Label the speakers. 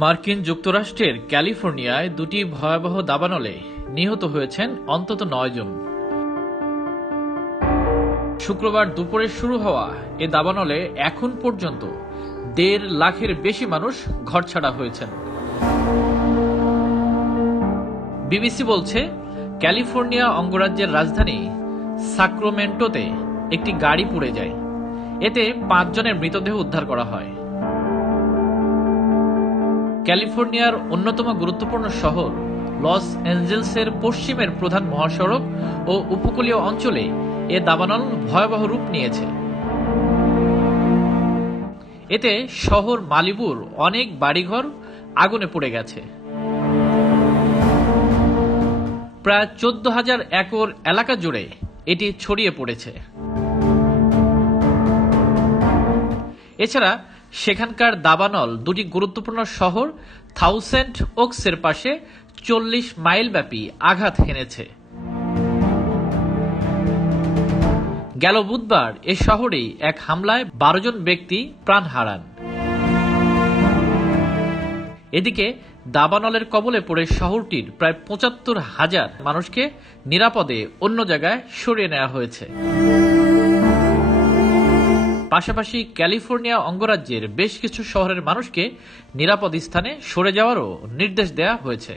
Speaker 1: মার্কিন যুক্তরাষ্ট্রের ক্যালিফোর্নিয়ায় দুটি ভয়াবহ দাবানলে নিহত হয়েছেন অন্তত নয় জন। শুক্রবার দুপুরে শুরু হওয়া এ দাবানলে এখন পর্যন্ত দেড় লাখের বেশি মানুষ ঘরছাড়া হয়েছেন। বিবিসি বলছে, ক্যালিফোর্নিয়া অঙ্গরাজ্যের রাজধানী সাক্রোমেন্টোতে একটি গাড়ি পুড়ে যায়। এতে পাঁচজনের মৃতদেহ উদ্ধার করা হয়। ক্যালিফোর্নিয়ার অন্যতম গুরুত্বপূর্ণ শহর, লস অ্যাঞ্জেলসের পশ্চিমের প্রধান মহাসড়ক ও উপকূলীয় অঞ্চলে এ দাবানল ভয়াবহ রূপ নিয়েছে। এতে শহর মালিবুর অনেক বাড়িঘর আগুনে পড়ে গেছে। প্রায় চোদ্দ হাজার একর এলাকা জুড়ে এটি ছড়িয়ে পড়েছে। এছাড়া সেখানকার দাবানল দুটি গুরুত্বপূর্ণ শহর থাউসেন্ড ওকসের পাশে চল্লিশ মাইল ব্যাপী আঘাত হেনেছে। গেল বুধবার এ শহরেই এক হামলায় বারো জন ব্যক্তি প্রাণ হারান। এদিকে দাবানলের কবলে পড়ে শহরটির প্রায় পঁচাত্তর হাজার মানুষকে নিরাপদে অন্য জায়গায় সরিয়ে নেওয়া হয়েছে। পাশাপাশি ক্যালিফোর্নিয়া অঙ্গরাজ্যের বেশ কিছু শহরের মানুষকে নিরাপদ স্থানে সরে যাওয়ারও নির্দেশ দেওয়া হয়েছে।